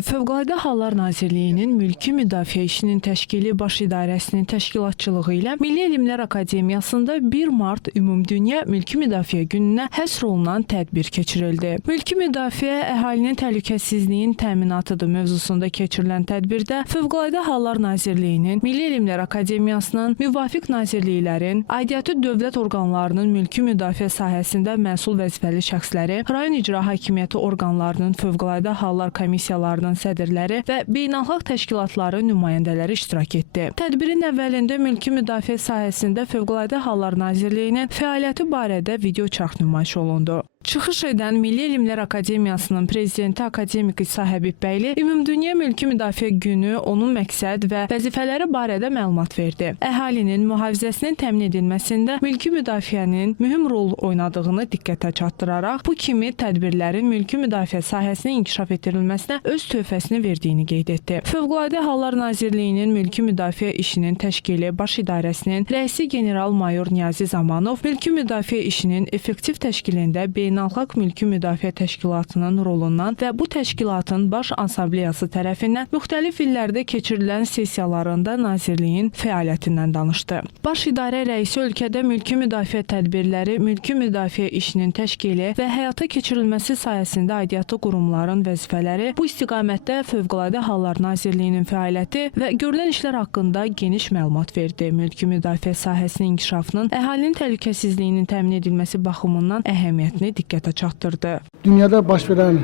Fövqəladə Hallar Nazirliyinin Mülki Müdafiə İşinin Təşkili Baş İdarəsinin təşkilatçılığı ilə Milli Elmlər Akademiyasında 1 mart Ümumdünya Mülki Müdafiə gününə həsr olunan tədbir keçirildi. Mülki müdafiə əhalinin təhlükəsizliyin təminatıdır mövzusunda keçirilən tədbirdə Fövqəladə Hallar Nazirliyinin, Milli Elmlər Akademiyasının, müvafiq nazirliklərin, aidiyyatı dövlət orqanlarının mülki müdafiə sahəsində məsul vəzifəli şəxsləri, rayon icra hakimiyyəti orqanlarının Fövqəladə Hallar komissiyalarının sədrləri və beynəlxalq təşkilatları nümayəndələri iştirak etdi. Tədbirin əvvəlində mülki müdafiə sahəsində Fövqəladə Hallar Nazirliyinin fəaliyyəti barədə video çarx nümayiş olundu. Çıxış edən Milli Elmlər Akademiyasının prezidenti akademik İsa Həbibbəyli Ümumdünya Mülki Müdafiə Günü onun məqsəd və vəzifələri barədə məlumat verdi. Əhalinin mühafizəsinin təmin edilməsində mülki müdafiənin mühüm rol oynadığını diqqətə çatdıraraq, bu kimi tədbirlərin mülki müdafiə sahəsinin inkişaf etdirilməsinə öz töhfəsini verdiyini qeyd etdi. Fövqəladə Hallar Nazirliyinin Mülki Müdafiə İşinin Təşkili Baş İdarəsinin rəisi general-mayor Niyazi Zamanov mülki müdafiə işinin effektiv təşkilində Beynəlxalq Mülki Müdafiə Təşkilatının rolundan və bu təşkilatın baş ansambleyası tərəfindən müxtəlif illərdə keçirilən sessiyalarında Nazirliyin fəaliyyətindən danışdı. Baş İdarə rəisi ölkədə mülki müdafiə tədbirləri, mülki müdafiə işinin təşkili və həyata keçirilməsi sayəsində aidiyyatı qurumların vəzifələri, bu istiqamətdə Fövqəladə Hallar Nazirliyinin fəaliyyəti və görülən işlər haqqında geniş məlumat verdi. Mülki müdafiə sahəsinin inkişafının əhalinin təhlükəsizliyinin təmin edilməsi baxımından əhəmiyyətini diqqətə çatdırdı. Dünyada baş verən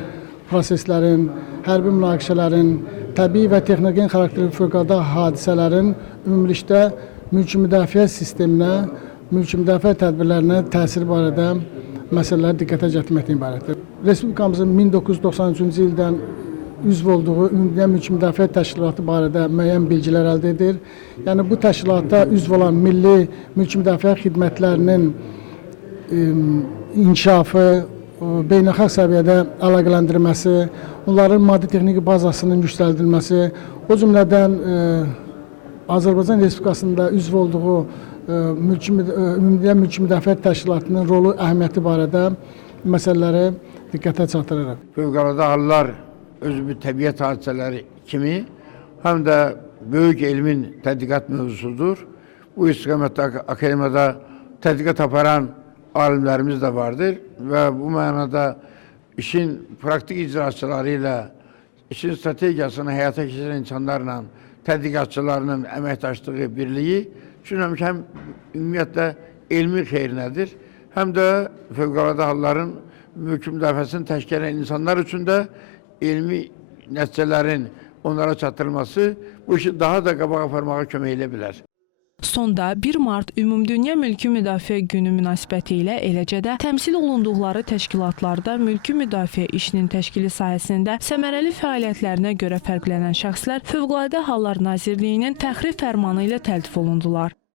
proseslərin, hərbi münaqişələrin, təbii və texnogen xarakterli fövqəladə hadisələrin ümumilikdə mülki müdafiə sisteminə, mülki müdafiə tədbirlərinə təsiri barədə məsələləri diqqətə gətirməkdən ibarətdir. Respublikamızın 1993-cü ildən üzv olduğu Ümumdünya Mülki Müdafiə Təşkilatı barədə müəyyən bilgilər əldə edir. Yəni bu təşkilatda üzv olan milli mülki müdafiə xidmətlərinin inkişafı, beynəlxalq səviyyədə əlaqələndirilməsi, onların maddi-texniki bazasının yüksəldilməsi, o cümlədən Azərbaycan Respublikasında üzv olduğu Ümumdünya Mülki Müdafiə Təşkilatının rolu, əhəmiyyəti barədə məsələləri diqqətə çatdırırıq. Fövqəladə hallar özü bir təbiət hadisələri kimi həm də böyük elmin tədqiqat mövzusudur. Bu istiqamətdə akademiyada tədqiqat aparan alimlərimiz də vardır və bu mənada işin praktik icraçıları ilə, işin strategiyasını həyata keçirən insanlarla, tədqiqatçılarının əməkdaşlığı, birliyi düşünürəm ki, həm ümumiyyətlə elmi xeyrinədir, həm də fövqəladə halların mülki müdafiəsini təşkil edən insanlar üçün də elmi nəticələrin onlara çatdırılması bu işi daha da qabağa aparmağa kömək edə bilər. Sonda 1 mart Ümumdünya Mülki Müdafiə Günü münasibəti ilə eləcə də təmsil olunduqları təşkilatlarda mülki müdafiə işinin təşkili sahəsində səmərəli fəaliyyətlərinə görə fərqlənən şəxslər Fövqəladə Hallar Nazirliyinin təxrib fərmanı ilə təltif olundular.